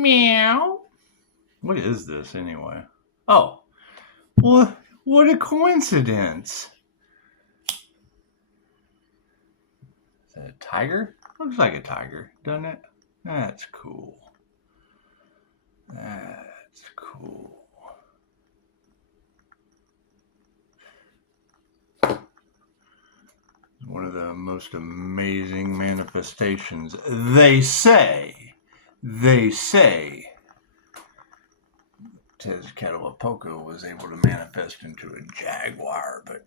Meow. What is this anyway? Oh, what a coincidence. Is that a tiger? Looks like a tiger, doesn't it? That's cool. That's cool. One of the most amazing manifestations. They say Tezcatlipoca was able to manifest into a jaguar, but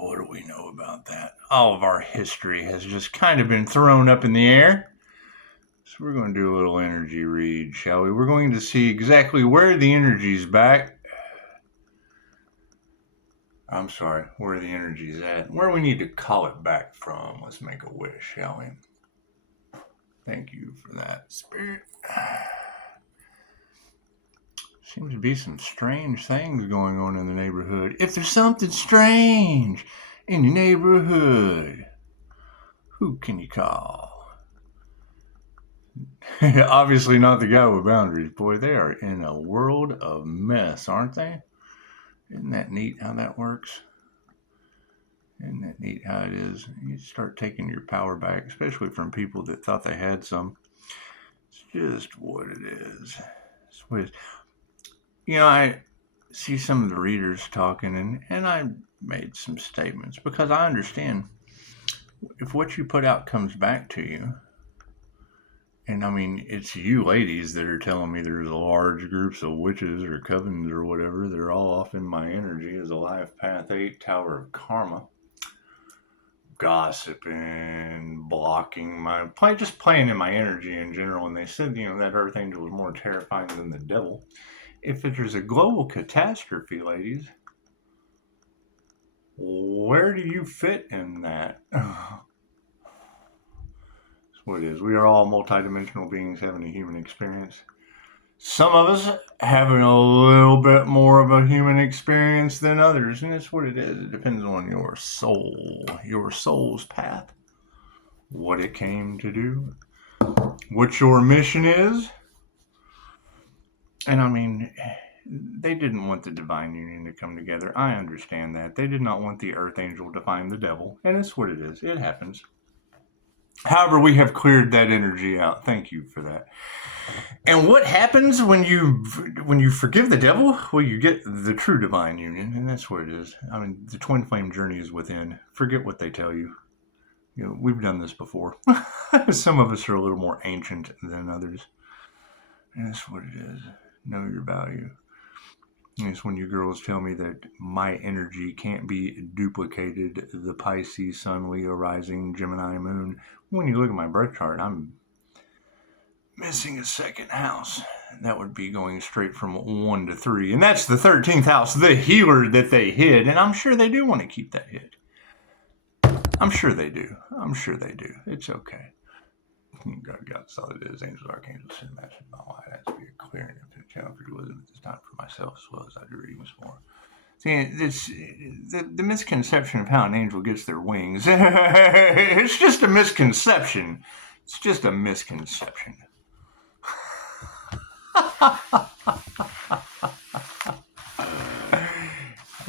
what do we know about that? All of our history has just kind of been thrown up in the air. So we're going to do a little energy read, shall we? We're going to see exactly where the energy's back. I'm sorry, where the energy's at. Where we need to call it back from. Let's make a wish, shall we? Thank you for that, Spirit. Seems to be some strange things going on in the neighborhood. If there's something strange in your neighborhood, who can you call? Obviously not the guy with boundaries. Boy, they are in a world of mess, aren't they? Isn't that neat how that works? Isn't that neat how it is? You start taking your power back, especially from people that thought they had some. It's just what it is. It's what it is. You know, I see some of the readers talking, and I made some statements because I understand if what you put out comes back to you, and I mean, it's you ladies that are telling me there's large groups of witches or covens or whatever that are all off in my energy as a life path 8 Tower of Karma. Gossiping, blocking just playing in my energy in general. And they said, that Earth Angel was more terrifying than the devil. If there's a global catastrophe, ladies, where do you fit in that? That's what it is. We are all multidimensional beings having a human experience. Some of us having a little bit more of a human experience than others, and that's what it is. It depends on your soul, your soul's path, what it came to do, what your mission is. And I mean, they didn't want the divine union to come together. I understand that. They did not want the earth angel to find the devil, and it's what it is. It happens. However, we have cleared that energy out. Thank you for that. And what happens when you forgive the devil? Well, you get the true divine union, and that's what it is. I mean, the twin flame journey is within. Forget what they tell you. We've done this before. Some of us are a little more ancient than others. And that's what it is. Know your value. And it's when you girls tell me that my energy can't be duplicated, the Pisces, Sun, Leo, Rising, Gemini, Moon. When you look at my birth chart, I'm missing a second house. That would be going straight from 1 to 3. And that's the 13th house, the healer that they hid. And I'm sure they do want to keep that hid. I'm sure they do. It's okay. God saw it is angels, archangels, and matches my light. It has to be a clear and infinite channel for wisdom at this time for myself as well as I do readings for. See, it's the misconception of how an angel gets their wings. It's just a misconception. It's just a misconception. I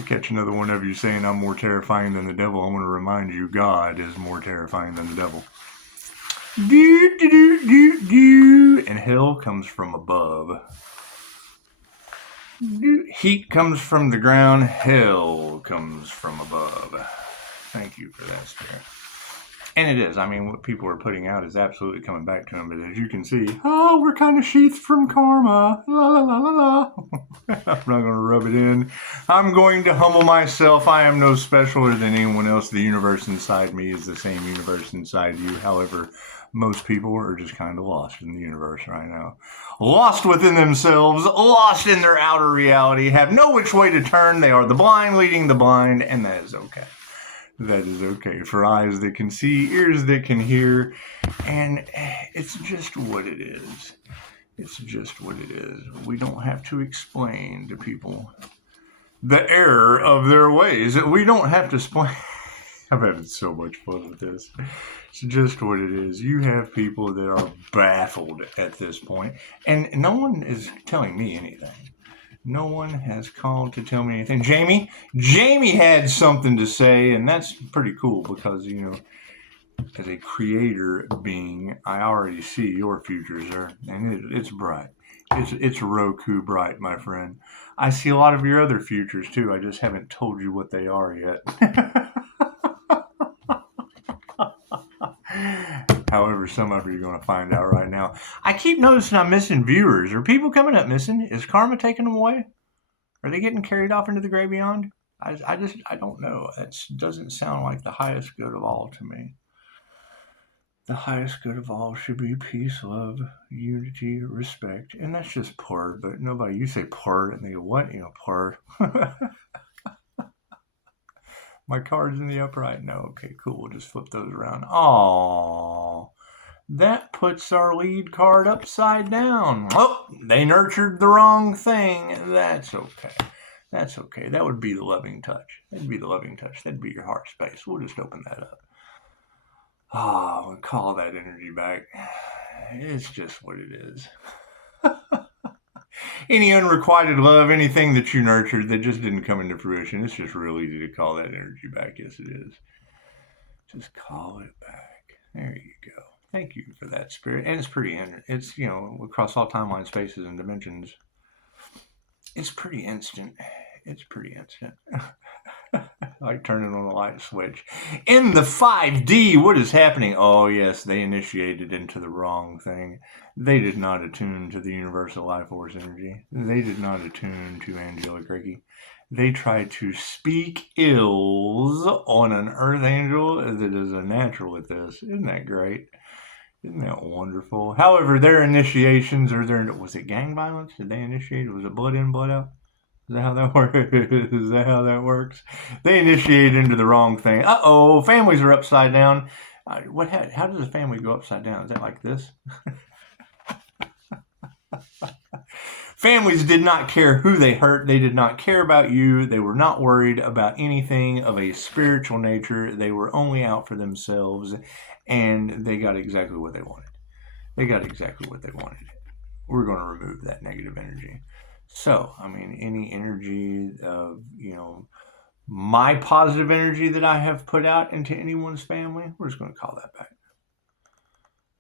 catch another one of you saying I'm more terrifying than the devil. I want to remind you, God is more terrifying than the devil. Do, do, do, do, do. And hell comes from above. Heat comes from the ground. Hell comes from above. Thank you for that, Spirit. And it is. I mean, what people are putting out is absolutely coming back to them. But as you can see, we're kind of sheathed from karma. La, la, la, la, la. I'm not going to rub it in. I'm going to humble myself. I am no specialer than anyone else. The universe inside me is the same universe inside you. However, most people are just kind of lost in the universe right now. Lost within themselves, lost in their outer reality, have no which way to turn. They are the blind leading the blind, and that is okay. That is okay. For eyes that can see, ears that can hear, and it's just what it is. It's just what it is. We don't have to explain to people the error of their ways. We don't have to explain. I'm having so much fun with this. It's just what it is. You have people that are baffled at this point, and no one is telling me anything. No one has called to tell me anything. Jamie had something to say, and that's pretty cool because, as a creator being, I already see your futures there, and it's bright. It's Roku bright, my friend. I see a lot of your other futures too. I just haven't told you what they are yet. However, some of you are going to find out right now. I keep noticing I'm missing viewers. Are people coming up missing? Is karma taking them away? Are they getting carried off into the gray beyond? I don't know. That doesn't sound like the highest good of all to me. The highest good of all should be peace, love, unity, respect. And that's just part, but nobody, you say part and they go, what? Part. My card's in the upright. No, okay, cool. We'll just flip those around. Aww. That puts our lead card upside down. Oh, they nurtured the wrong thing. That's okay. That's okay. That would be the loving touch. That'd be the loving touch. That'd be your heart space. We'll just open that up. We'll call that energy back. It's just what it is. Any unrequited love, anything that you nurtured that just didn't come into fruition, it's just real easy to call that energy back. Yes, it is. Just call it back. There you go. Thank you for that, Spirit. And it's across all timeline, spaces, and dimensions. It's pretty instant. It's pretty instant. Like turning on a light switch. In the 5D, what is happening? Oh, yes, they initiated into the wrong thing. They did not attune to the universal life force energy. They did not attune to angelic Reiki. They tried to speak ills on an earth angel that is a natural at this. Isn't that great? Isn't that wonderful? However, their initiations was it gang violence? Did they initiate? Was it blood in, blood out? Is that how that works? Is that how that works? They initiate into the wrong thing. Uh-oh, families are upside down. How does a family go upside down? Is that like this? Families did not care who they hurt. They did not care about you. They were not worried about anything of a spiritual nature. They were only out for themselves, and they got exactly what they wanted. They got exactly what they wanted. We're going to remove that negative energy. So, any energy of, my positive energy that I have put out into anyone's family, we're just going to call that back.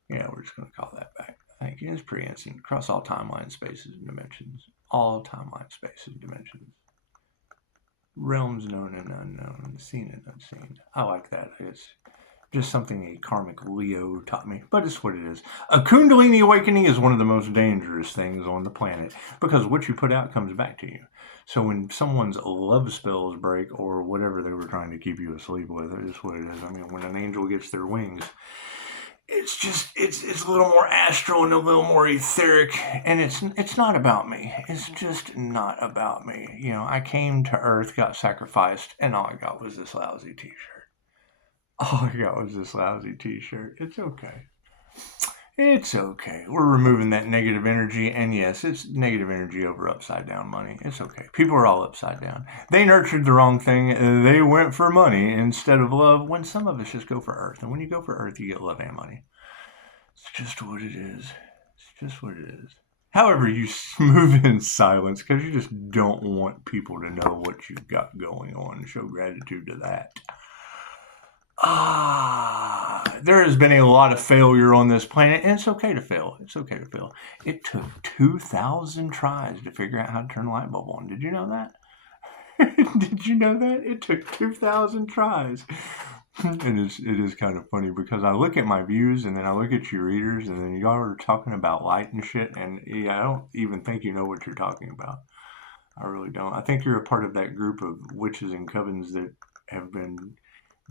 Yeah, we're just going to call that back. Thank you. It's pretty instant. Across all timeline, spaces, and dimensions. All timeline, spaces, and dimensions. Realms known and unknown. Seen and unseen. I like that. It's just something a karmic Leo taught me, but it's what it is. A Kundalini awakening is one of the most dangerous things on the planet because what you put out comes back to you. So when someone's love spells break or whatever they were trying to keep you asleep with, it's what it is. When an angel gets their wings, it's a little more astral and a little more etheric, and it's not about me. It's just not about me. I came to Earth, got sacrificed, and all I got was this lousy t-shirt. All I got was this lousy t-shirt. It's okay. It's okay. We're removing that negative energy, and yes, it's negative energy over upside down money. It's okay. People are all upside down. They nurtured the wrong thing. They went for money instead of love, when some of us just go for Earth. And when you go for Earth, you get love and money. It's just what it is. It's just what it is. However, you move in silence because you just don't want people to know what you've got going on. Show gratitude to that. There has been a lot of failure on this planet, and it's okay to fail. It's okay to fail. It took 2,000 tries to figure out how to turn a light bulb on. Did you know that? Did you know that? It took 2,000 tries. And it is kind of funny because I look at my views and then I look at your readers and then y'all are talking about light and shit, and I don't even think you know what you're talking about. I really don't. I think you're a part of that group of witches and covens that have been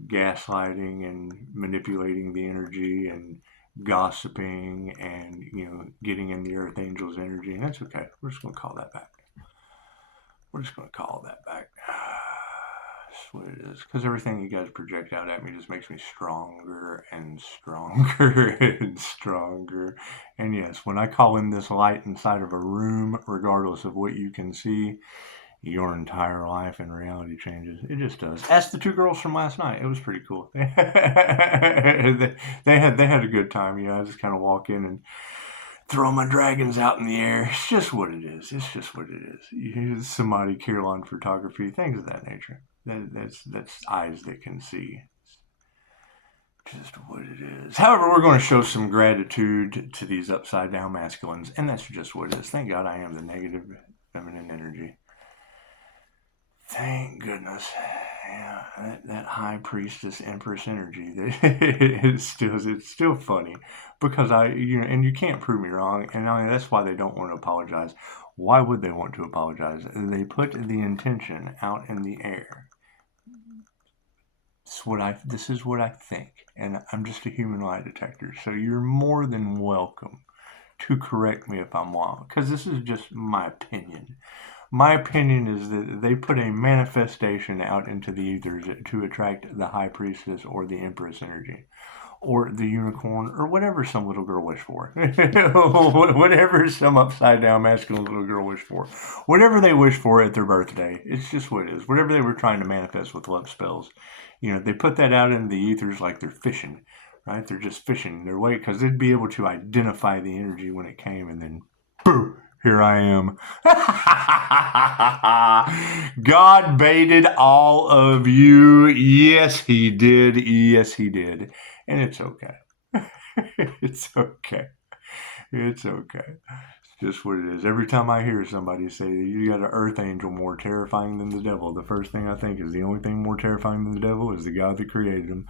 gaslighting and manipulating the energy and gossiping and getting in the earth angels energy, and that's okay. We're just going to call that back. That's what it is, because everything you guys project out at me just makes me stronger and stronger and stronger. And yes, when I call in this light inside of a room, regardless of what you can see, your entire life and reality changes. It just does. Ask the two girls from last night. It was pretty cool. they had a good time. You know, I just kind of walk in and throw my dragons out in the air. It's just what it is. It's just what it is. You Samadhi, Kirlan photography, things of that nature. That's eyes that can see. Just what it is. However, we're going to show some gratitude to these upside down masculines, and that's just what it is. Thank God I am the negative feminine energy. Thank goodness. Yeah, that high priestess empress energy. It's still funny because and you can't prove me wrong. And that's why they don't want to apologize. Why would they want to apologize? They put the intention out in the air. This is what I think, and I'm just a human lie detector. So you're more than welcome to correct me if I'm wrong, because this is just my opinion. My opinion is that they put a manifestation out into the ethers to attract the high priestess or the empress energy or the unicorn or whatever some little girl wished for. Whatever some upside down masculine little girl wished for. Whatever they wish for at their birthday. It's just what it is. Whatever they were trying to manifest with love spells. You know, they put that out in the ethers like they're fishing, right? They're just fishing their way because they'd be able to identify the energy when it came, and then boom, here I am. God baited all of you. Yes, he did. Yes, he did. And it's okay. It's okay. It's okay. It's just what it is. Every time I hear somebody say you got an earth angel more terrifying than the devil, the first thing I think is the only thing more terrifying than the devil is the God that created him.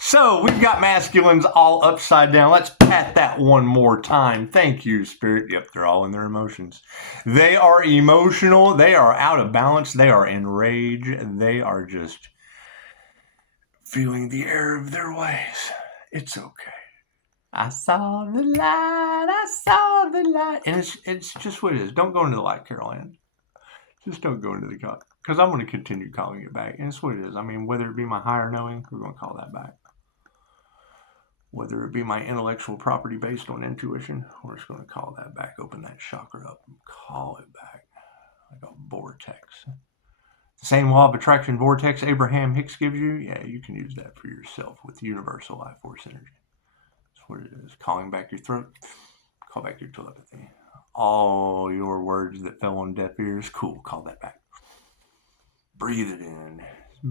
So we've got masculines all upside down. Let's pat that one more time. Thank you, Spirit. Yep, they're all in their emotions. They are emotional. They are out of balance. They are enraged. They are just feeling the error of their ways. It's okay. I saw the light. I saw the light. And it's just what it is. Don't go into the light, Caroline. Just don't go into the God. Because I'm going to continue calling it back. And it's what it is. I mean, whether it be my higher knowing, we're going to call that back. Whether it be my intellectual property based on intuition, we're just going to call that back. Open that chakra up and call it back. Like a vortex. The same law of attraction vortex Abraham Hicks gives you, yeah, you can use that for yourself with universal life force energy. That's what it is. Calling back your throat. Call back your telepathy. All your words that fell on deaf ears, cool, call that back. Breathe it in.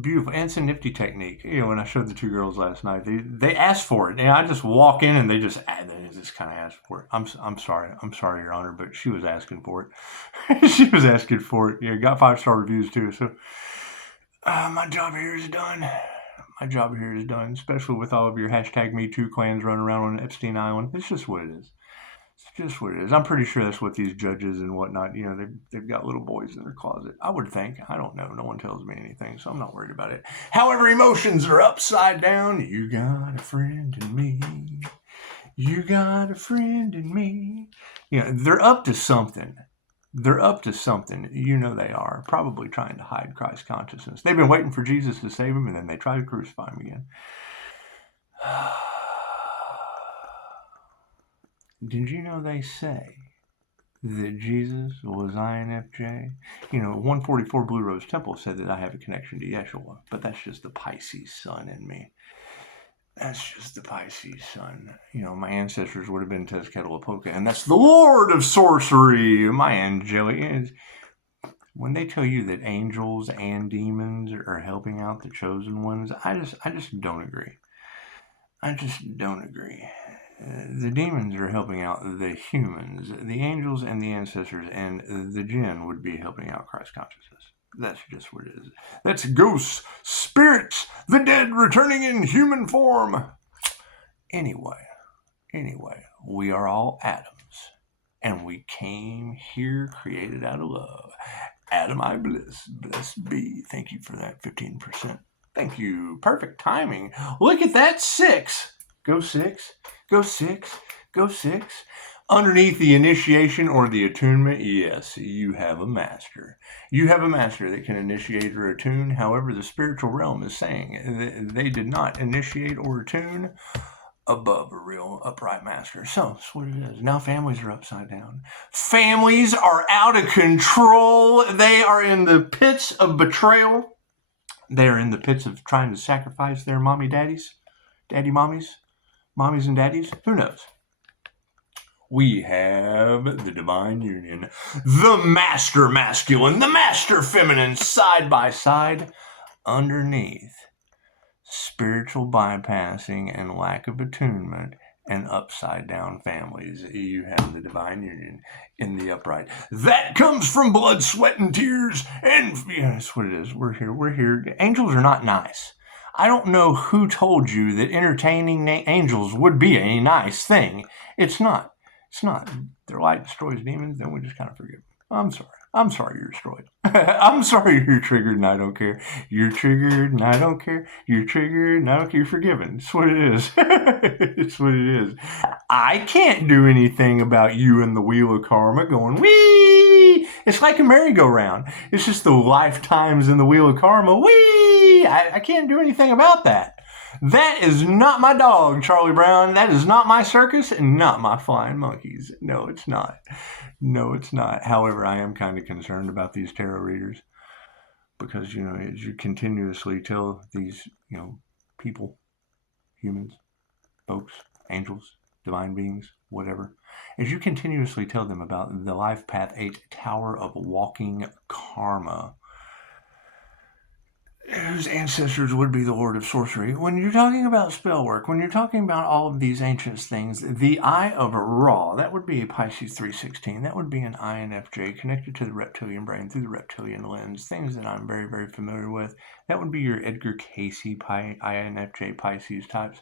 Beautiful. And it's a nifty technique. You know, when I showed the two girls last night, they asked for it. And I just walk in and they just kind of ask for it. I'm sorry, Your Honor, but she was asking for it. She was asking for it. Yeah, got 5-star reviews too. So my job here is done. My job here is done, especially with all of your hashtag #MeToo clans running around on Epstein Island. It's just what it is. It's just what it is. I'm pretty sure that's what these judges and whatnot, you know, they've got little boys in their closet. I would think. I don't know. No one tells me anything, so I'm not worried about it. However, emotions are upside down. You got a friend in me. You got a friend in me. You know, they're up to something. They're up to something. You know they are. Probably trying to hide Christ consciousness. They've been waiting for Jesus to save him, and then they try to crucify him again. Did you know they say that Jesus was INFJ? You know, 144 Blue Rose Temple said that I have a connection to Yeshua, but that's just the Pisces sun in me. That's just the Pisces sun. You know, my ancestors would have been Tezcatlipoca, and that's the Lord of Sorcery. My angelic is. When they tell you that angels and demons are helping out the chosen ones, I just don't agree. I just don't agree. The demons are helping out the humans. The angels and the ancestors and the jinn would be helping out Christ consciousness. That's just what it is. That's ghosts, spirits, the dead returning in human form. Anyway, we are all atoms. And we came here created out of love. Adam I bliss, blessed be. Thank you for that 15%. Thank you. Perfect timing. Look at that 6. Go 6. Go 6. Go 6. Underneath the initiation or the attunement, yes, you have a master. You have a master that can initiate or attune. However, the spiritual realm is saying they did not initiate or attune above a real upright master. So that's what it is. Now families are upside down. Families are out of control. They are in the pits of betrayal. They are in the pits of trying to sacrifice their daddy mommies and daddies. Who knows? We have the divine union, the master masculine, the master feminine, side by side. Underneath spiritual bypassing and lack of attunement and upside down families, you have the divine union in the upright. That comes from blood, sweat, and tears. And that's what it is. We're here. Angels are not nice. I don't know who told you that entertaining angels would be a nice thing. It's not. Their light destroys demons, then we just kind of forgive them. I'm sorry you're destroyed. I'm sorry you're triggered and I don't care. You're triggered and I don't care. You're triggered and I don't care. You're forgiven. It's what it is. It's what it is. I can't do anything about you and the wheel of karma going, wee! It's like a merry-go-round. It's just the lifetimes in the wheel of karma. Wee! I can't do anything about that. That is not my dog, Charlie Brown. That is not my circus and not my flying monkeys. No, it's not. No, it's not. However, I am kind of concerned about these tarot readers because, as you continuously tell these, people, humans, folks, angels, divine beings, whatever, as you continuously tell them about the Life Path 8 Tower of Walking Karma, whose ancestors would be the Lord of Sorcery. When you're talking about spell work, when you're talking about all of these ancient things, the Eye of Ra, that would be a Pisces 316. That would be an INFJ connected to the reptilian brain through the reptilian lens, things that I'm very, very familiar with. That would be your Edgar Casey INFJ Pisces types.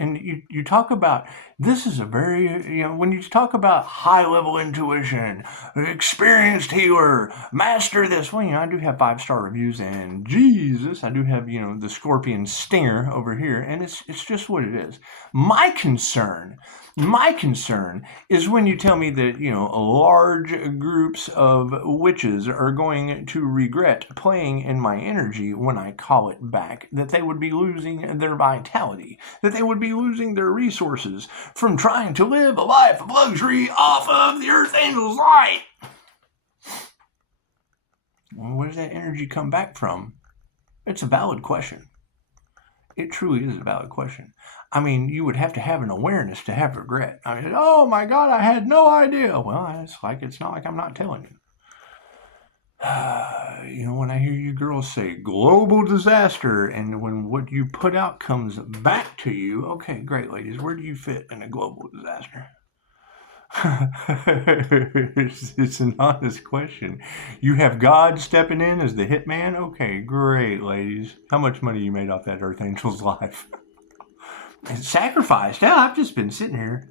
And you talk about, this is a very, when you talk about high-level intuition, experienced healer, master this, well, I do have 5-star reviews, and Jesus, I do have, the scorpion stinger over here, and it's just what it is. My concern is when you tell me that, large groups of witches are going to regret playing in my energy when I call it back, that they would be losing their vitality, that they would be losing their resources from trying to live a life of luxury off of the Earth Angel's light. Well, where does that energy come back from? It's a valid question. It truly is a valid question. I mean, you would have to have an awareness to have regret. I mean, oh my God, I had no idea. Well, it's not like I'm not telling you. When I hear you girls say global disaster, and when what you put out comes back to you, okay, great, ladies, where do you fit in a global disaster? It's an honest question. You have God stepping in as the hitman? Okay, great, ladies. How much money you made off that Earth Angel's life? Sacrificed. Yeah, I've just been sitting here.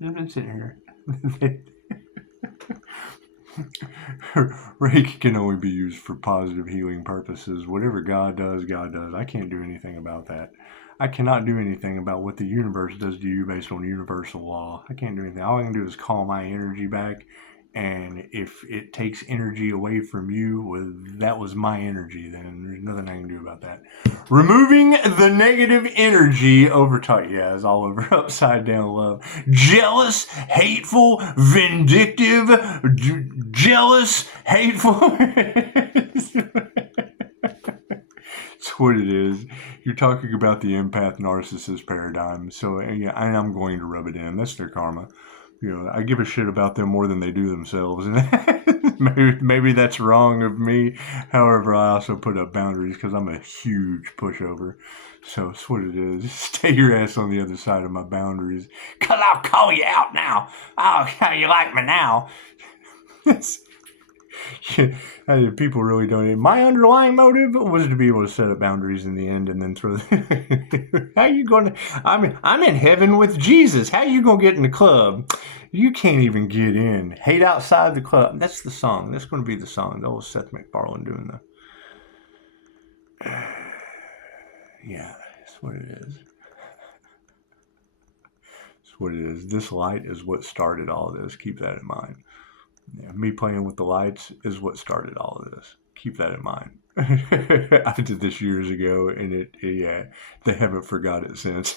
Reiki can only be used for positive healing purposes. Whatever God does, God does. I can't do anything about that. I cannot do anything about what the universe does to you based on universal law. I can't do anything. All I can do is call my energy back. And if it takes energy away from you, well, that was my energy, then there's nothing I can do about that. Removing the negative energy over time. Yeah, it's all over upside down love. Jealous, hateful, vindictive, jealous, hateful. It's what it is. You're talking about the empath narcissist paradigm. So yeah, I'm going to rub it in. That's their karma. I give a shit about them more than they do themselves. And maybe that's wrong of me. However, I also put up boundaries because I'm a huge pushover. So it's what it is. Stay your ass on the other side of my boundaries. Because I'll call you out now. Oh, how you like me now? People really don't. My underlying motive was to be able to set up boundaries in the end and then throw. How you going to? I'm in heaven with Jesus. How you going to get in the club? You can't even get in. Hate outside the club. That's the song. That's going to be the song. That was Seth MacFarlane doing the. Yeah, that's what it is. That's what it is. This light is what started all of this. Keep that in mind. Yeah, me playing with the lights is what started all of this. Keep that in mind. I did this years ago, and they haven't forgot it since.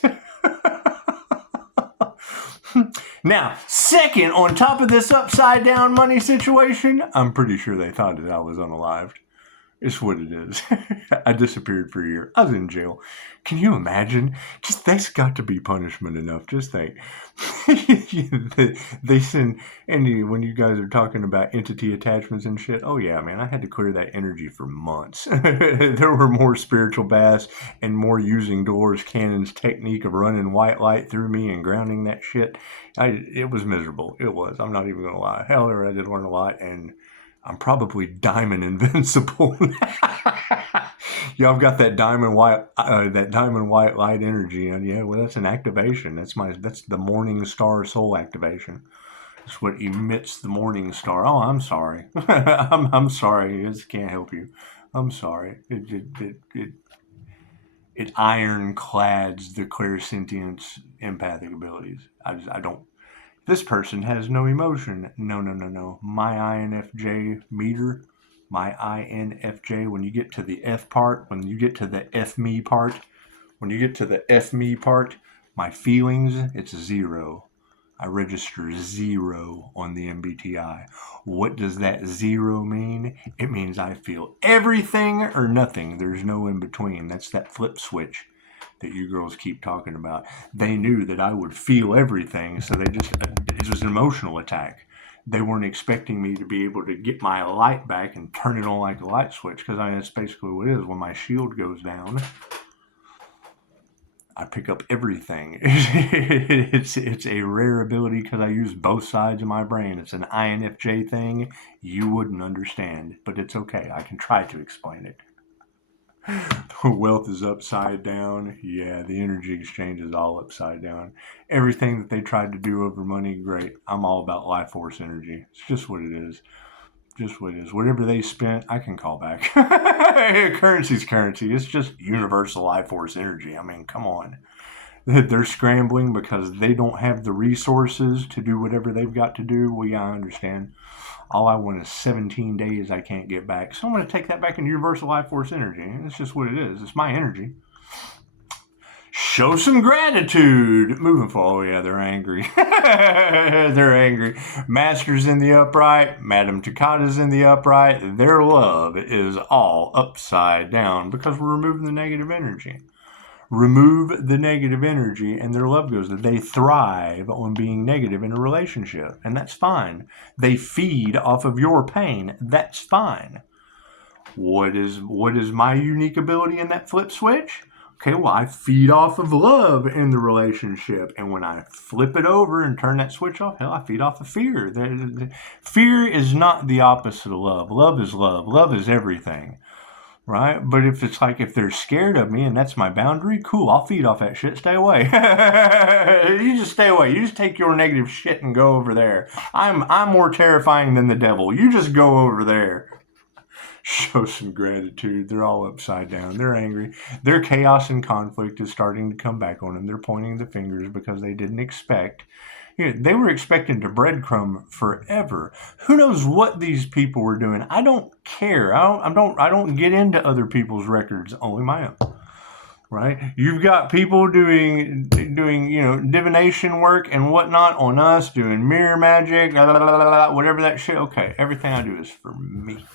Now, second, on top of this upside down money situation, I'm pretty sure they thought that I was unalived. It's what it is. I disappeared for a year. I was in jail. Can you imagine? Just that's got to be punishment enough. Just think. They send, and when you guys are talking about entity attachments and shit, oh yeah, man, I had to clear that energy for months. There were more spiritual baths and more using Dolores Cannon's technique of running white light through me and grounding that shit. It was miserable. It was. I'm not even going to lie. Hell, I did learn a lot, and I'm probably diamond invincible. Yeah, I've got that diamond white light energy, and yeah, well, that's an activation. That's the morning star soul activation. It's what emits the morning star. Oh, I'm sorry. I'm sorry. I just can't help you. I'm sorry. It ironclads the clairsentience empathic abilities. I don't. This person has no emotion. No. My INFJ meter, my INFJ, when you get to the F part, when you get to the F me part, my feelings, it's 0. I register 0 on the MBTI. What does that 0 mean? It means I feel everything or nothing. There's no in between. That's that flip switch that you girls keep talking about. They knew that I would feel everything, so it was an emotional attack. They weren't expecting me to be able to get my light back and turn it on like a light switch, because that's basically what it is. When my shield goes down, I pick up everything. It's a rare ability because I use both sides of my brain. It's an INFJ thing you wouldn't understand, but it's okay. I can try to explain it. Wealth is upside down. Yeah, the energy exchange is all upside down. Everything that they tried to do over money, great. I'm all about life force energy. It's just what it is. Just what it is. Whatever they spent, I can call back. Currency's currency. It's just universal life force energy. I mean, come on. They're scrambling because they don't have the resources to do whatever they've got to do. Well, yeah, I understand. All I want is 17 days I can't get back. So I'm going to take that back in universal life force energy. It's just what it is. It's my energy. Show some gratitude. Moving forward. Oh, yeah, they're angry. They're angry. Master's in the upright. Madame Takata's in the upright. Their love is all upside down because we're removing the negative energy. Remove the negative energy and their love goes. They thrive on being negative in a relationship, and that's fine. They feed off of your pain. That's fine. What is my unique ability in that flip switch? Okay, well, I feed off of love in the relationship, and when I flip it over and turn that switch off, hell, I feed off of fear. Fear is not the opposite of love. Love is love. Love is everything. Right? But if they're scared of me and that's my boundary, cool, I'll feed off that shit. Stay away. You just stay away. You just take your negative shit and go over there. I'm more terrifying than the devil. You just go over there. Show some gratitude. They're all upside down. They're angry. Their chaos and conflict is starting to come back on them. They're pointing the fingers because they didn't expect. They were expecting to breadcrumb forever. Who knows what these people were doing? I don't care. I don't get into other people's records, only my own. Right? You've got people doing divination work and whatnot on us, doing mirror magic, whatever that shit. Okay, everything I do is for me.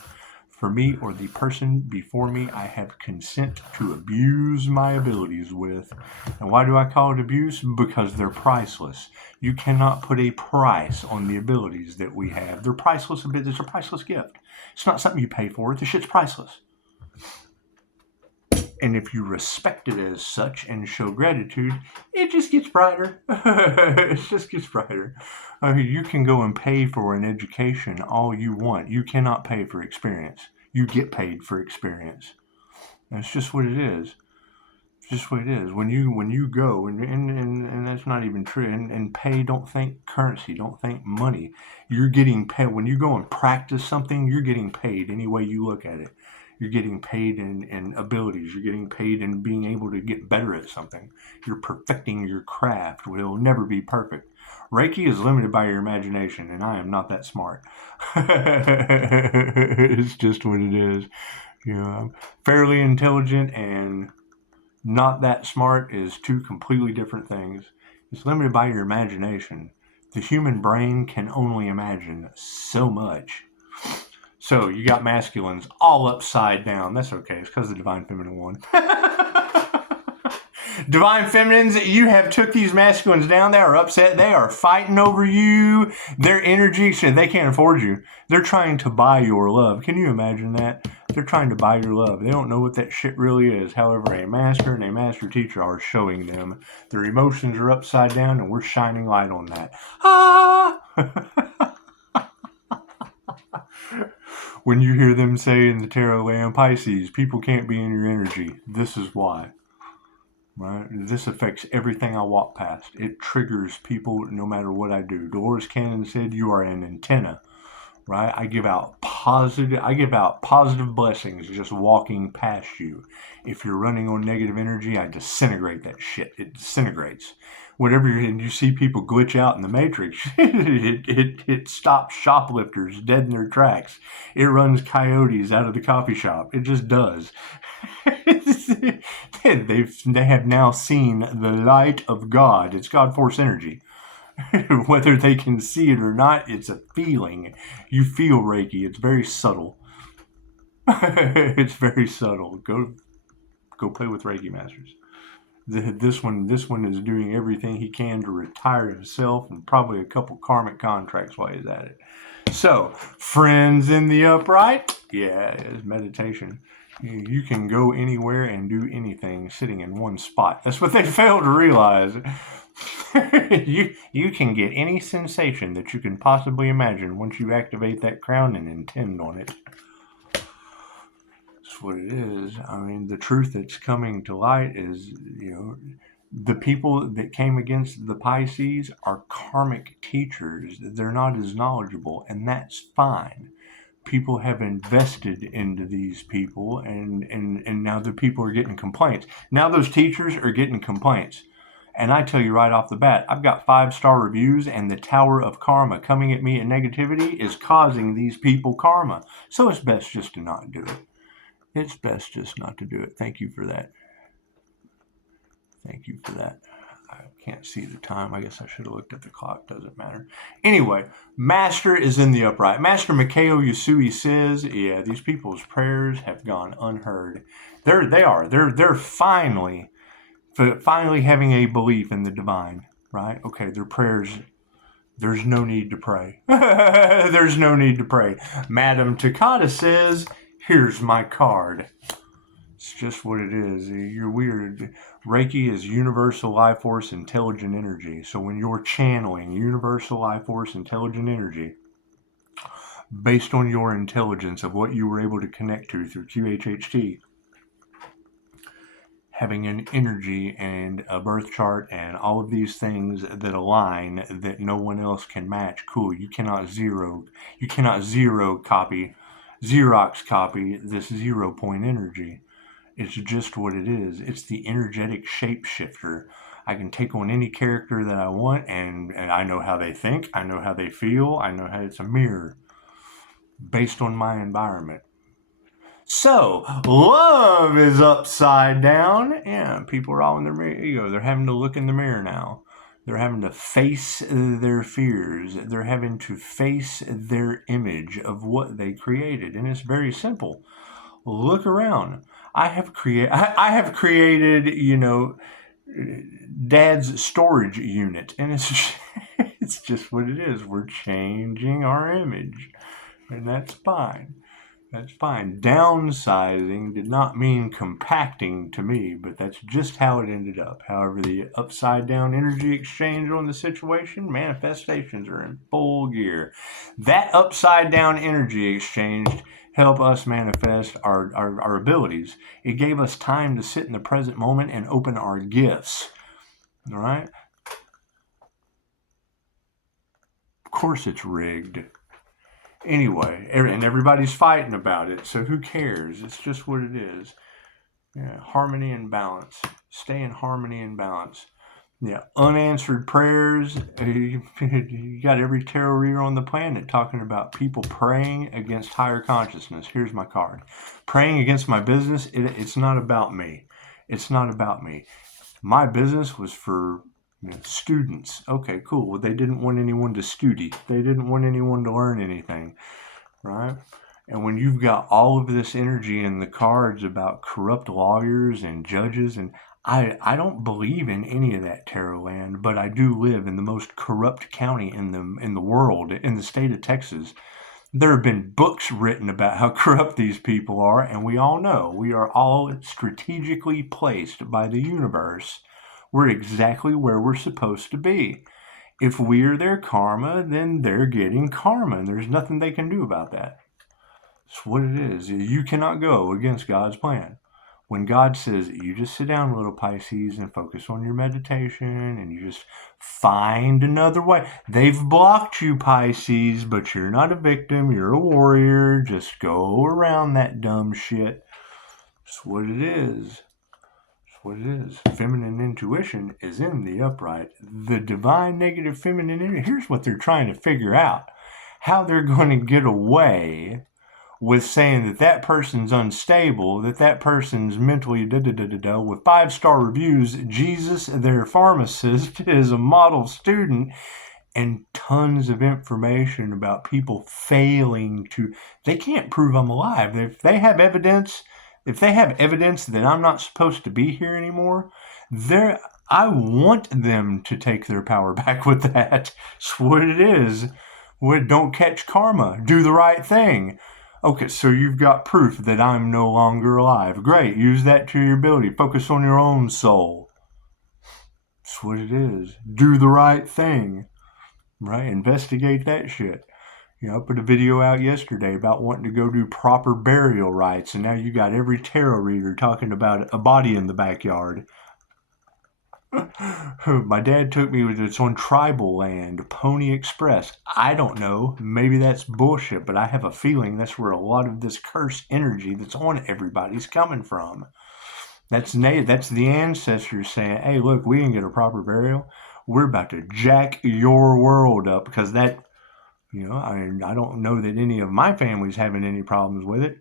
For me or the person before me, I have consent to abuse my abilities with. And why do I call it abuse? Because they're priceless. You cannot put a price on the abilities that we have. They're priceless. It's a priceless gift. It's not something you pay for. The shit's priceless. And if you respect it as such and show gratitude, it just gets brighter. It just gets brighter. You can go and pay for an education all you want. You cannot pay for experience. You get paid for experience. That's just what it is. It's just what it is. When you go, and that's not even true, and pay, don't think currency, don't think money. You're getting paid. When you go and practice something, you're getting paid any way you look at it. You're getting paid in abilities. You're getting paid in being able to get better at something. You're perfecting your craft. It'll never be perfect. Reiki is limited by your imagination, and I am not that smart. It's just what it is. I'm fairly intelligent and not that smart is two completely different things. It's limited by your imagination. The human brain can only imagine so much. So you got masculines all upside down. That's okay. It's because the divine feminine won. Divine feminines, you have took these masculines down. They are upset. They are fighting over you. Their energy, they can't afford you. They're trying to buy your love. Can you imagine that? They're trying to buy your love. They don't know what that shit really is. However, a master and a master teacher are showing them. Their emotions are upside down, and we're shining light on that. Ah! When you hear them say in the tarot land, Pisces, people can't be in your energy. This is why. Right? This affects everything I walk past. It triggers people no matter what I do. Dolores Cannon said, you are an antenna. Right? I give out positive blessings just walking past you. If you're running on negative energy, I disintegrate that shit. It disintegrates. Whatever and you see people glitch out in the matrix, it stops shoplifters dead in their tracks. It runs coyotes out of the coffee shop. It just does. They have now seen the light of God. It's God force energy. Whether they can see it or not, it's a feeling. You feel Reiki. It's very subtle. It's very subtle. Go play with Reiki masters. This one is doing everything he can to retire himself and probably a couple karmic contracts while he's at it. So, friends in the upright, yeah, it's meditation. You can go anywhere and do anything sitting in one spot. That's what they fail to realize. You can get any sensation that you can possibly imagine once you activate that crown and intend on it. That's what it is. I mean, the truth that's coming to light is, the people that came against the Pisces are karmic teachers. They're not as knowledgeable, and that's fine. People have invested into these people, and now the people are getting complaints. Now those teachers are getting complaints. And I tell you right off the bat, I've got 5-star reviews, and the Tower of Karma coming at me in negativity is causing these people karma. So it's best just to not do it. It's best just not to do it. Thank you for that. Thank you for that. I can't see the time. I guess I should have looked at the clock. Doesn't matter. Anyway, Master is in the upright. Master Mikao Yusui says, yeah, these people's prayers have gone unheard. They're finally having a belief in the divine, right? Okay, their prayers, there's no need to pray. There's no need to pray. Madam Takata says, here's my card. It's just what it is. You're weird. Reiki is universal life force, intelligent energy. So when you're channeling universal life force, intelligent energy, based on your intelligence of what you were able to connect to through QHHT, having an energy and a birth chart and all of these things that align that no one else can match. Cool. You cannot Xerox copy this 0 point energy. It's just what it is. It's the energetic shapeshifter. I can take on any character that I want, and I know how they think, I know how they feel, I know how it's a mirror based on my environment. So, love is upside down. Yeah, people are all in their ego. They're having to look in the mirror now. They're having to face their fears. They're having to face their image of what they created. And it's very simple. Look around. I have created, Dad's storage unit. And it's just what it is. We're changing our image. And that's fine. That's fine. Downsizing did not mean compacting to me, but that's just how it ended up. However, the upside down energy exchange on the situation, manifestations are in full gear. That upside down energy exchange helped us manifest our abilities. It gave us time to sit in the present moment and open our gifts. All right? Of course it's rigged. Anyway, and everybody's fighting about it, so who cares? It's just what it is. Yeah, harmony and balance. Stay in harmony and balance. Yeah, unanswered prayers. You got every tarot reader on the planet talking about people praying against higher consciousness. Here's my card. Praying against my business, it's not about me. It's not about me. My business was for Students. Okay, cool. Well, they didn't want anyone to study. They didn't want anyone to learn anything, right? And when you've got all of this energy in the cards about corrupt lawyers and judges, and I don't believe in any of that, tarot land, but I do live in the most corrupt county in the world, in the state of Texas. There have been books written about how corrupt these people are, and we all know we are all strategically placed by the universe. We're exactly where we're supposed to be. If we're their karma, then they're getting karma, and there's nothing they can do about that. It's what it is. You cannot go against God's plan. When God says, you just sit down, little Pisces, and focus on your meditation, and you just find another way. They've blocked you, Pisces, but you're not a victim. You're a warrior. Just go around that dumb shit. It's what it is. It's what it is. Feminine intuition is in the upright. The divine negative feminine energy. Here's what they're trying to figure out. How they're going to get away with saying that person's unstable, that person's mentally da-da-da-da-da. With 5-star reviews, Jesus, their pharmacist, is a model student, and tons of information about people failing to... They can't prove I'm alive. If they have evidence that I'm not supposed to be here anymore, I want them to take their power back with that. It's what it is. Don't catch karma. Do the right thing. Okay, so you've got proof that I'm no longer alive. Great, use that to your ability. Focus on your own soul. That's what it is. Do the right thing, right? Investigate that shit. I put a video out yesterday about wanting to go do proper burial rites, and now you got every tarot reader talking about a body in the backyard. My dad took me with it's on tribal land, Pony Express. I don't know. Maybe that's bullshit, but I have a feeling that's where a lot of this cursed energy that's on everybody's coming from. That's the ancestors saying, hey, look, we didn't get a proper burial. We're about to jack your world up because that, I don't know that any of my family's having any problems with it.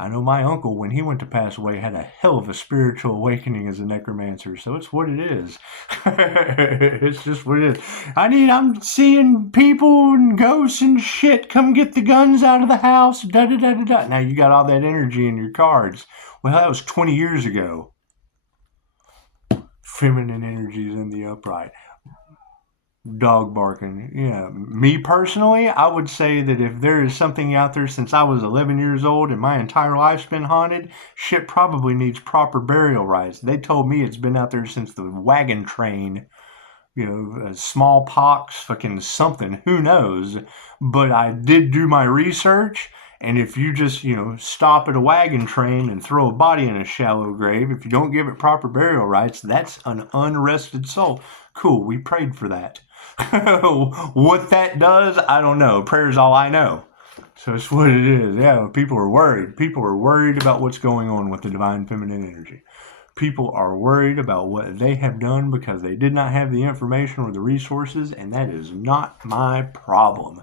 I know my uncle, when he went to pass away, had a hell of a spiritual awakening as a necromancer. So it's what it is. It's just what it is. I'm seeing people and ghosts and shit. Come get the guns out of the house. Da da da da da. Now you got all that energy in your cards. Well, that was 20 years ago. Feminine energies in the upright. Dog barking. Yeah. Me personally, I would say that if there is something out there since I was 11 years old and my entire life's been haunted, shit probably needs proper burial rites. They told me it's been out there since the wagon train. Smallpox, fucking something. Who knows? But I did do my research. And if you just, stop at a wagon train and throw a body in a shallow grave, if you don't give it proper burial rites, that's an unrested soul. Cool, we prayed for that. What that does, I don't know. Prayer's all I know. So it's what it is. Yeah, people are worried. People are worried about what's going on with the divine feminine energy. People are worried about what they have done because they did not have the information or the resources, and that is not my problem.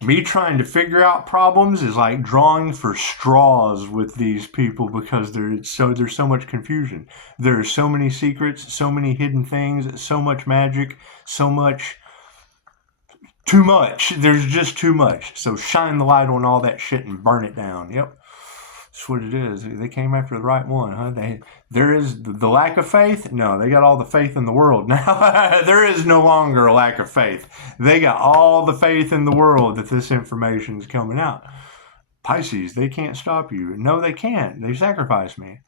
Me trying to figure out problems is like drawing for straws with these people because there's so much confusion. There are so many secrets, so many hidden things, so much magic, too much. There's just too much. So shine the light on all that shit and burn it down. Yep. That's what it is. They came after the right one, huh? There is the lack of faith. No, they got all the faith in the world now. There is no longer a lack of faith. They got all the faith in the world that this information is coming out. Pisces, they can't stop you. No, they can't. They sacrificed me.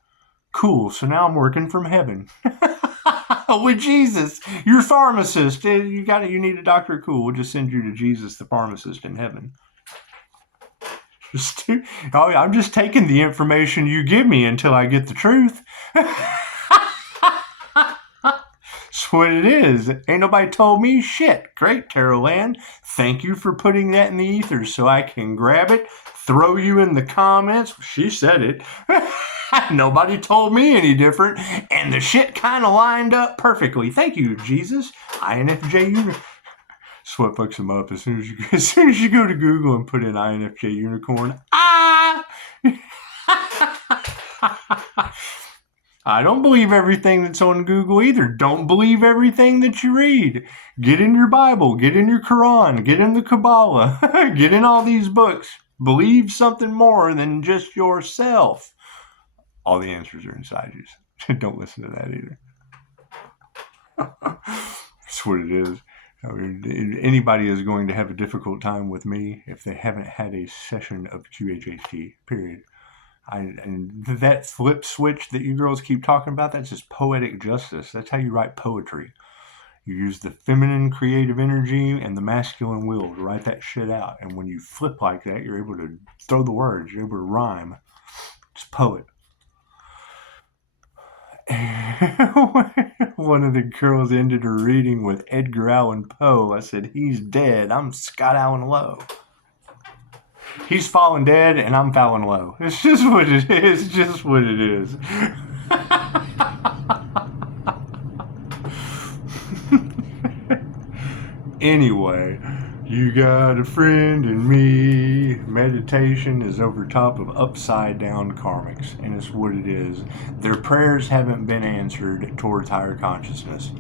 Cool. So now I'm working from heaven. With Jesus, your pharmacist. You need a doctor. Cool. We'll just send you to Jesus, the pharmacist in heaven. I'm just taking the information you give me until I get the truth. That's what it is. Ain't nobody told me shit. Great, Tarot Land. Thank you for putting that in the ether so I can grab it, throw you in the comments. She said it. Nobody told me any different. And the shit kind of lined up perfectly. Thank you, Jesus. INFJ Unicorn. That's what fucks them up. As soon as you go to Google and put in INFJ Unicorn. I don't believe everything that's on Google either. Don't believe everything that you read. Get in your Bible, get in your Quran, get in the Kabbalah, get in all these books. Believe something more than just yourself. All the answers are inside you. Don't listen to that either. That's what it is. I mean, anybody is going to have a difficult time with me if they haven't had a session of QHHT, period. And that flip switch that you girls keep talking about, that's just poetic justice. That's how you write poetry. You use the feminine creative energy and the masculine will to write that shit out. And when you flip like that, you're able to throw the words. You're able to rhyme. It's poet. One of the girls ended her reading with Edgar Allan Poe. I said, he's dead. I'm Scott Allan Lowe. He's fallen dead and I'm falling low. It's just what it is. It's just what it is. Anyway, you got a friend in me. Meditation is over top of upside down karmics, and it's what it is. Their prayers haven't been answered towards higher consciousness.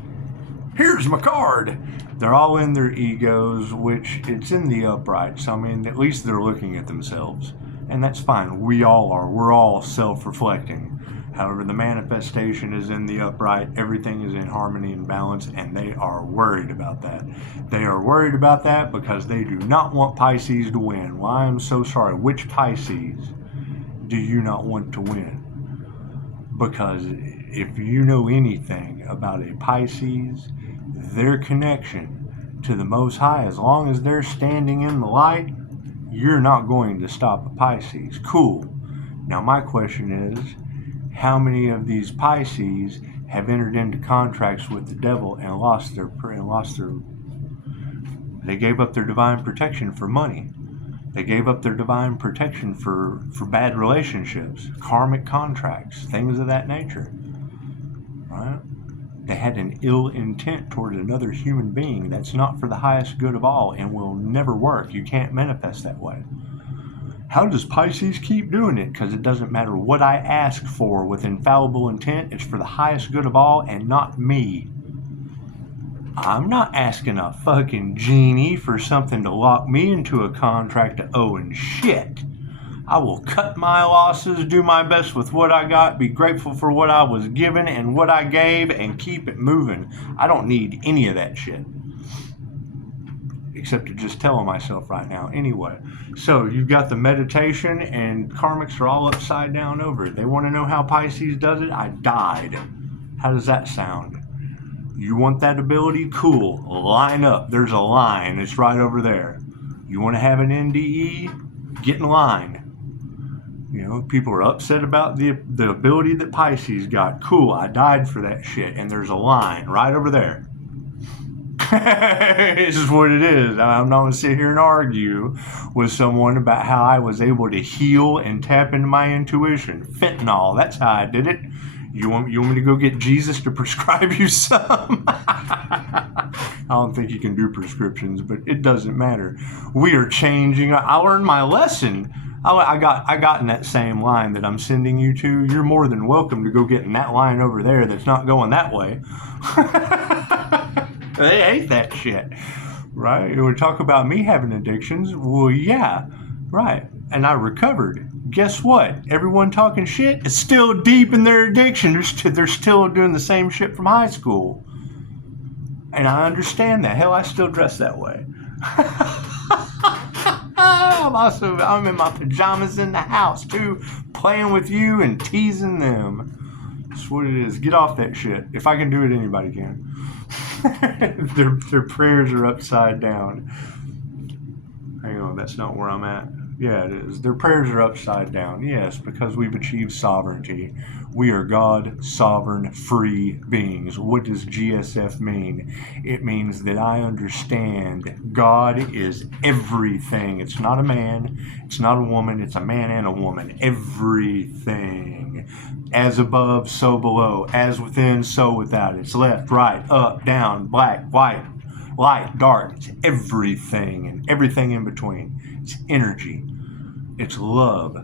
Here's my card. They're all in their egos, which it's in the upright. So, I mean, at least they're looking at themselves. And that's fine. We all are. We're all self-reflecting. However, the manifestation is in the upright. Everything is in harmony and balance, and they are worried about that. They are worried about that because they do not want Pisces to win. Well, I am so sorry. Which Pisces do you not want to win? Because if you know anything about a Pisces, their connection to the Most High, as long as they're standing in the light, you're not going to stop a Pisces. Cool. Now my question is, how many of these Pisces have entered into contracts with the devil and they gave up their divine protection for money. They gave up their divine protection for bad relationships, karmic contracts, things of that nature. Right? They had an ill intent toward another human being. That's not for the highest good of all and will never work. You can't manifest that way. How does Pisces keep doing it? Because it doesn't matter what I ask for with infallible intent. It's for the highest good of all and not me. I'm not asking a fucking genie for something to lock me into a contract to owing shit. I will cut my losses, do my best with what I got, be grateful for what I was given and what I gave, and keep it moving. I don't need any of that shit. Except to just tell myself right now. Anyway, so you've got the meditation, and karmics are all upside down over it. They want to know how Pisces does it? I died. How does that sound? You want that ability? Cool. Line up. There's a line. It's right over there. You want to have an NDE? Get in line. You know, people are upset about the ability that Pisces got. Cool. I died for that shit. And there's a line right over there. This is what it is. I'm not going to sit here and argue with someone about how I was able to heal and tap into my intuition. Fentanyl, that's how I did it. You want me to go get Jesus to prescribe you some? I don't think he can do prescriptions, but it doesn't matter. We are changing. I learned my lesson. I got in that same line that I'm sending you to. You're more than welcome to go get in that line over there that's not going that way. They hate that shit, right? We talk about me having addictions. Well, yeah, right. And I recovered. Guess what? Everyone talking shit is still deep in their addiction. They're still doing the same shit from high school. And I understand that. Hell, I still dress that way. I'm in my pajamas in the house, too, playing with you and teasing them. That's what it is. Get off that shit. If I can do it, anybody can. Their prayers are upside down. Hang on, that's not where I'm at. Yeah, it is. Their prayers are upside down. Yes, because we've achieved sovereignty. We are God, sovereign, free beings. What does GSF mean? It means that I understand God is everything. It's not a man. It's not a woman. It's a man and a woman. Everything. As above, so below. As within, so without. It's left, right, up, down, black, white, light, dark. It's everything and everything in between. It's energy. It's love.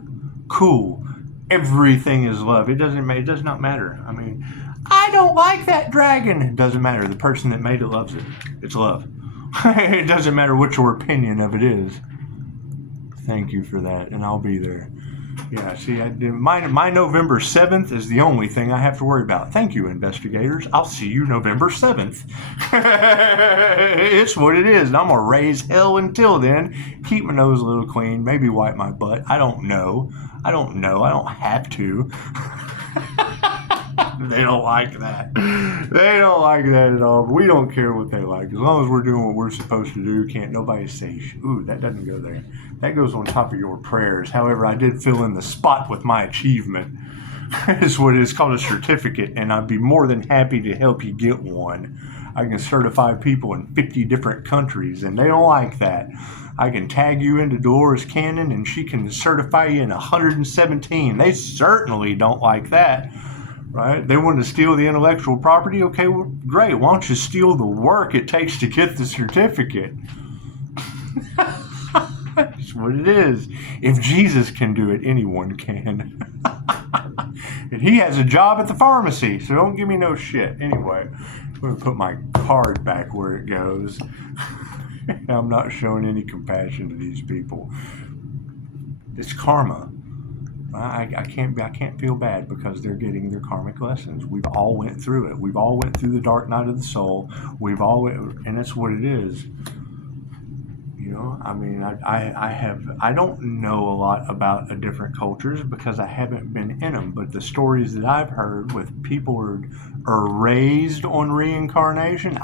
Cool. Everything is love. It does not matter. I mean, I don't like that dragon. It doesn't matter. The person that made it loves it. It's love. It doesn't matter what your opinion of it is. Thank you for that, and I'll be there. Yeah, see, my November 7th is the only thing I have to worry about. Thank you, investigators. I'll see you November 7th. It's what it is, and I'm going to raise hell until then. Keep my nose a little clean, maybe wipe my butt. I don't know. I don't have to. They don't like that. They don't like that at all. But we don't care what they like. As long as we're doing what we're supposed to do, can't nobody say, ooh, that doesn't go there. That goes on top of your prayers. However, I did fill in the spot with my achievement. It's what it's called, a certificate, and I'd be more than happy to help you get one. I can certify people in 50 different countries, and they don't like that. I can tag you into Dolores Cannon, and she can certify you in 117. They certainly don't like that. Right? They want to steal the intellectual property? Okay, well, great. Why don't you steal the work it takes to get the certificate? That's what it is. If Jesus can do it, anyone can. And he has a job at the pharmacy, so don't give me no shit. Anyway, I'm going to put my card back where it goes. I'm not showing any compassion to these people. It's karma. I can't feel bad because they're getting their karmic lessons. We've all went through it. We've all went through the dark night of the soul. And that's what it is. You know, I mean, I don't know a lot about different cultures because I haven't been in them. But the stories that I've heard with people are raised on reincarnation.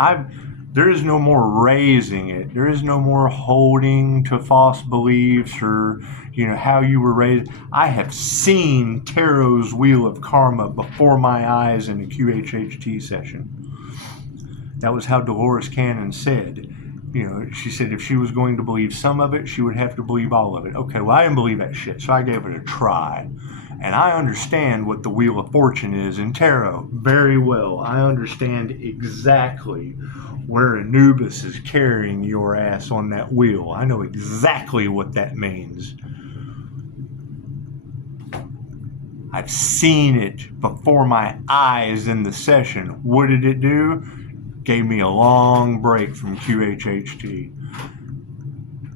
There is no more raising it. There is no more holding to false beliefs or, how you were raised. I have seen Tarot's Wheel of Karma before my eyes in a QHHT session. That was how Dolores Cannon said. She said if she was going to believe some of it, she would have to believe all of it. Okay, well, I didn't believe that shit, so I gave it a try. And I understand what the Wheel of Fortune is in tarot very well. I understand exactly where Anubis is carrying your ass on that wheel. I know exactly what that means. I've seen it before my eyes in the session. What did it do? Gave me a long break from QHHT.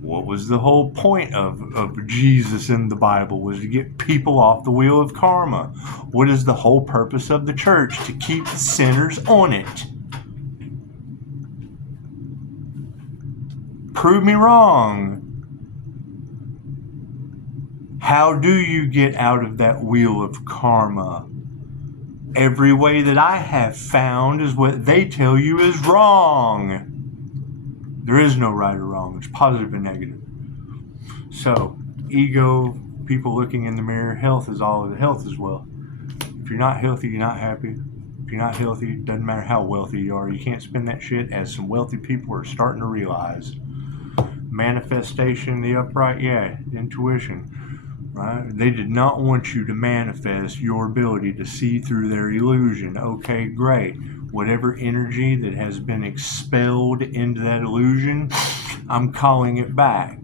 What was the whole point of Jesus in the Bible? Was to get people off the wheel of karma. What is the whole purpose of the church? To keep the sinners on it. Prove me wrong. How do you get out of that wheel of karma? Every way that I have found is what they tell you is wrong. There is no right or wrong. It's positive and negative. So, ego, people looking in the mirror, health is all of it. Health as well. If you're not healthy, you're not happy. If you're not healthy, it doesn't matter how wealthy you are. You can't spend that shit, as some wealthy people are starting to realize. Manifestation, the upright, intuition. Right? They did not want you to manifest your ability to see through their illusion. Okay, great. Whatever energy that has been expelled into that illusion, I'm calling it back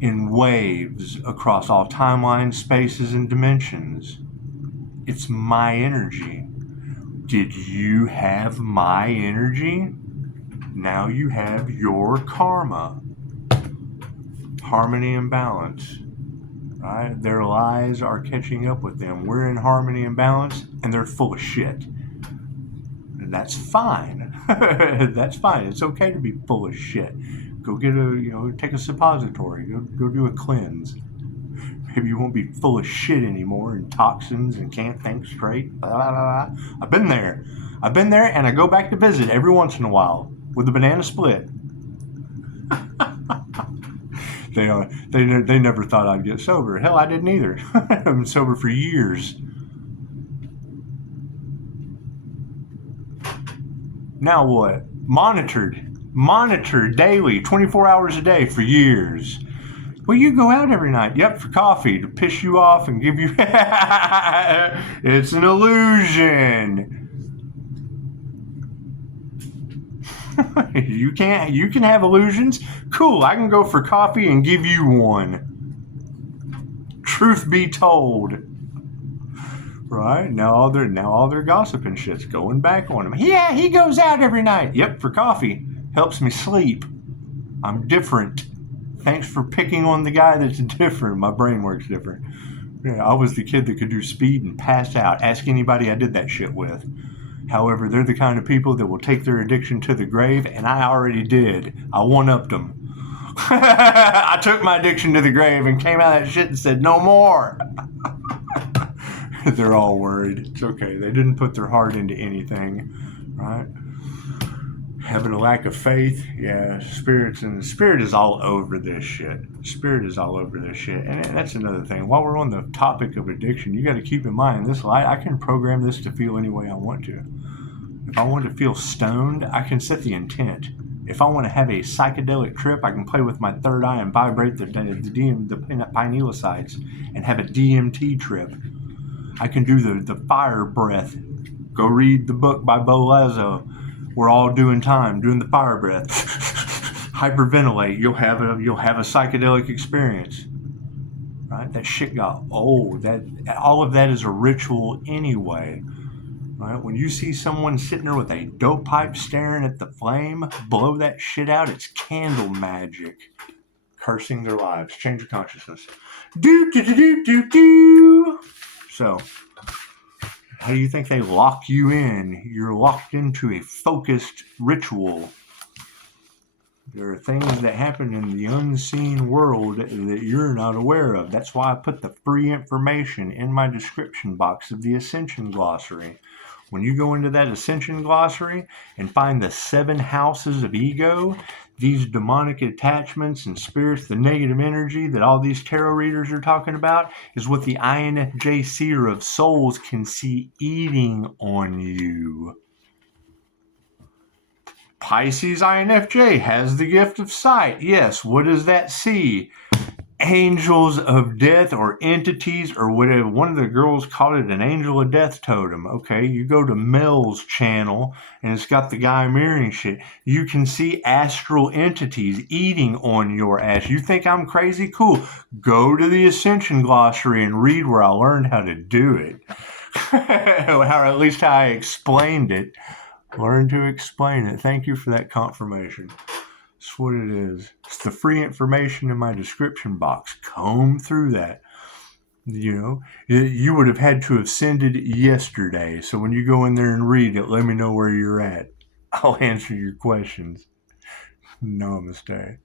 in waves across all timelines, spaces, and dimensions. It's my energy. Did you have my energy? Now you have your karma. Harmony and balance. Right? Their lies are catching up with them. We're in harmony and balance, and they're full of shit. And that's fine. That's fine. It's okay to be full of shit. Go get take a suppository. Go do a cleanse. Maybe you won't be full of shit anymore and toxins and can't think straight. Blah, blah, blah. I've been there, and I go back to visit every once in a while with a banana split. They never thought I'd get sober. Hell, I didn't either. I've been sober for years. Now what? Monitored daily, 24 hours a day for years. Well, you go out every night. Yep, for coffee, to piss you off and give you... It's an illusion. You can have illusions. Cool, I can go for coffee and give you one. Truth be told. Right? Now all their gossip and shit's going back on him. Yeah, he goes out every night. Yep, for coffee. Helps me sleep. I'm different. Thanks for picking on the guy that's different. My brain works different. Yeah, I was the kid that could do speed and pass out. Ask anybody I did that shit with. However, they're the kind of people that will take their addiction to the grave, and I already did. I one-upped them. I took my addiction to the grave and came out of that shit and said, no more. They're all worried. It's okay. They didn't put their heart into anything, right? Having a lack of faith, yeah, spirit is all over this shit. Spirit is all over this shit. And that's another thing. While we're on the topic of addiction, you got to keep in mind this light. I can program this to feel any way I want to. If I want to feel stoned, I can set the intent. If I want to have a psychedelic trip, I can play with my third eye and vibrate the pineal sites and have a DMT trip. I can do the fire breath. Go read the book by Bo Lazo. We're all doing the fire breath. Hyperventilate. You'll have a psychedelic experience. Right? That shit got old. All of that is a ritual anyway. Right? When you see someone sitting there with a dope pipe staring at the flame, blow that shit out. It's candle magic. Cursing their lives. Change your consciousness. Do. So, how do you think they lock you in? You're locked into a focused ritual. There are things that happen in the unseen world that you're not aware of. That's why I put the free information in my description box of the Ascension Glossary. When you go into that Ascension Glossary and find the 7 houses of ego, these demonic attachments and spirits, the negative energy that all these tarot readers are talking about, is what the INFJ Seer of Souls can see eating on you. Pisces INFJ has the gift of sight. Yes, what does that see? Angels of death or entities or whatever. One of the girls called it an angel of death totem. Okay, you go to Mel's channel and it's got the guy mirroring shit. You can see astral entities eating on your ass. You think I'm crazy? Cool. Go to the Ascension Glossary and read where I learned how to do it. Or at least how I explained it. Learn to explain it. Thank you for that confirmation. That's what it is. It's the free information in my description box. Comb through that. You know, you would have had to have sent it yesterday. So when you go in there and read it, let me know where you're at. I'll answer your questions. Namaste.